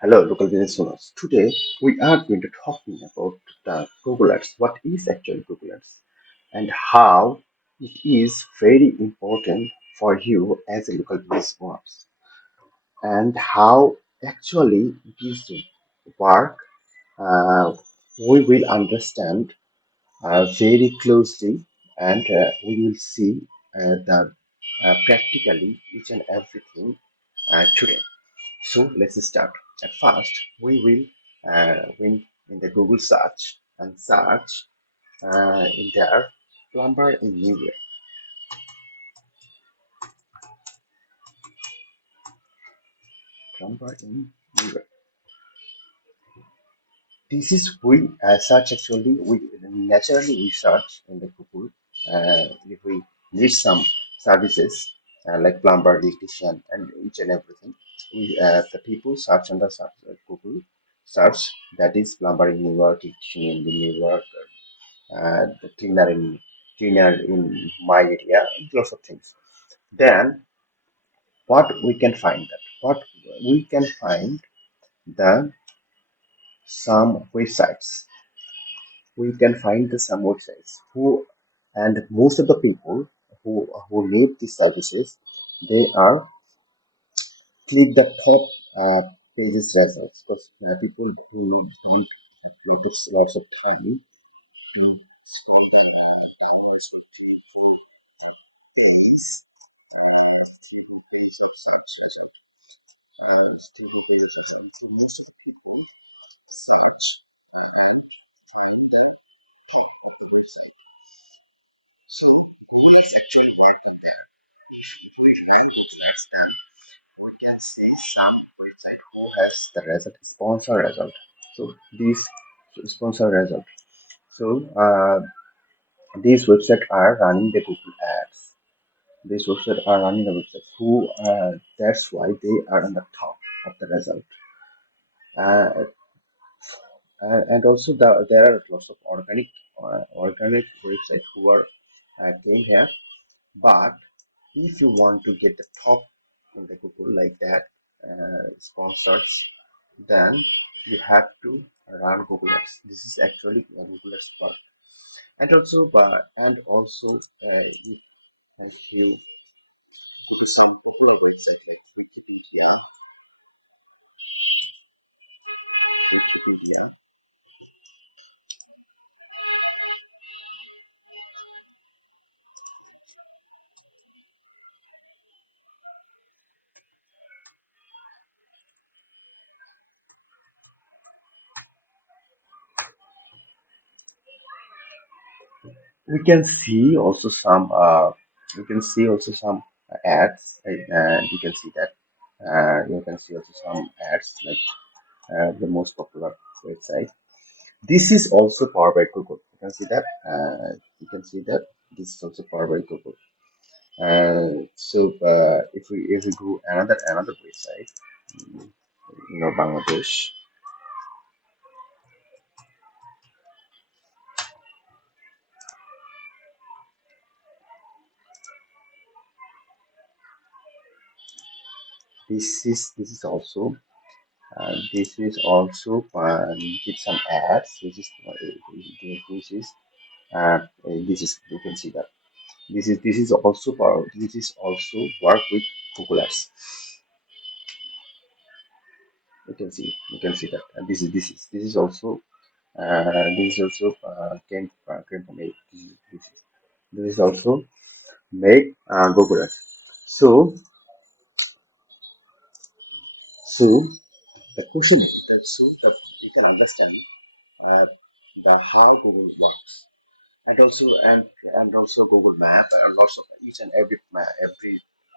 Hello, local business owners. Today we are going to talking about the Google Ads. What is actually Google Ads, and how it is very important for you as a local business owners, and how actually it is work. Uh, we will understand very closely, and we will see the practically each and everything today. So let's start. At first, we will win in the Google search and search in there plumber in New York. Plumber in New York. This is we search actually we naturally we search in the Google if we need some services like plumber, electrician, and each and everything. We the people search on the search, Google search that is plumber in New York, electrician in the New York, the cleaner in my area, lots of things. Then what we can find that what we can find the some websites. We can find the some websites who and most of the people who need these services they are click the top pages results because people who don't take lots of time. Still the pages of them. So most of the people search. So yes, actually we can say some website who has the result sponsor result. So these sponsor result. So these websites are running the Google ads. These websites are running the websites who that's why they are on the top of the result. Uh, and also there are lots of organic websites who are came here. But if you want to get the top in the Google like that sponsors, then you have to run Google Ads. This is actually a Google Ads part. And you go to some popular website like Wikipedia, we can see also some ads, and you can see that you can see also some ads like the most popular website. This is also powered by Google. You can see that. This is also powered by Google. If we go another website, mm, Bangladesh, this is also with some ads. This is you can see that this is also work with Google Ads. You can see that. And this is also came from it. This is also made Google Ads. So so the question is that so that we can understand uh, the how Google works, and also Google Map and lots of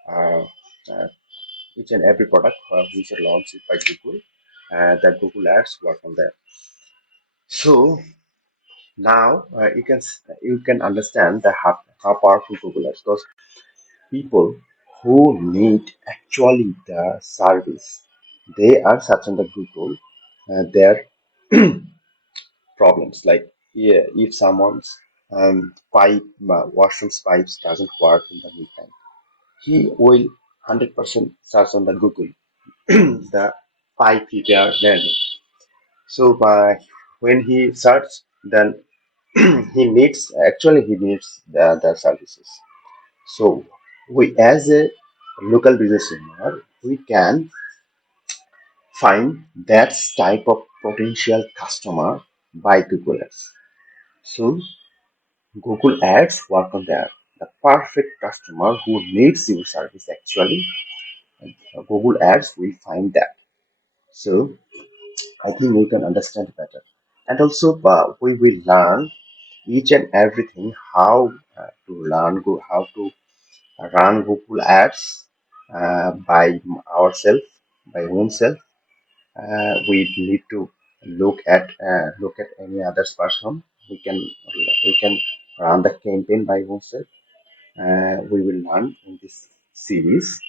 uh, uh, each and every product which are launched by Google, that Google Ads work on that. So now you can understand the how powerful Google Ads, because people who need actually the service, they are searching the Google their problems, like, yeah, if someone's washroom's pipes doesn't work in the meantime, he will 100% search on the Google the by PPR learning. So when he search, then he needs the services. So we as a local business owner, we can find that type of potential customer by Google Ads. So Google Ads work on that. The perfect customer who needs your service actually, Google Ads will find that. So I think we can understand better. And also, we will learn each and everything how how to run Google Ads by ourselves, by oneself. We need to look at any other person. We can run the campaign by oneself. We will learn in this series.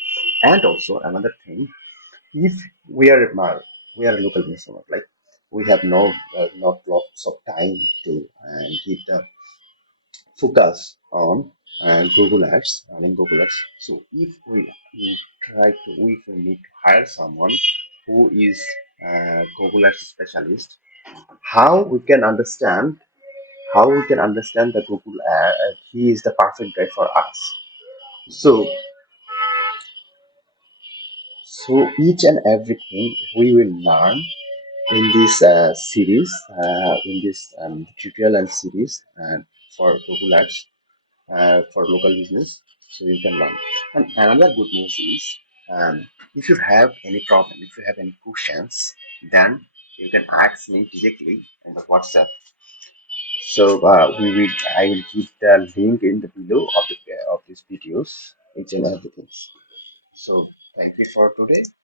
And also another thing, if we are we are a local business owner, like we have not lots of time to give the focus on Google Ads, running Google Ads. So if we need to hire someone who is Google Ads specialist, how we can understand the Google Ad, he is the perfect guy for us. So each and everything we will learn in this series, in this tutorial and series, and for Google Ads, for local business, so you can learn. And another good news is, if you have any problem, if you have any questions, then you can ask me directly on the WhatsApp. So I will keep the link in the below of these videos, each and everything. So thank you for today.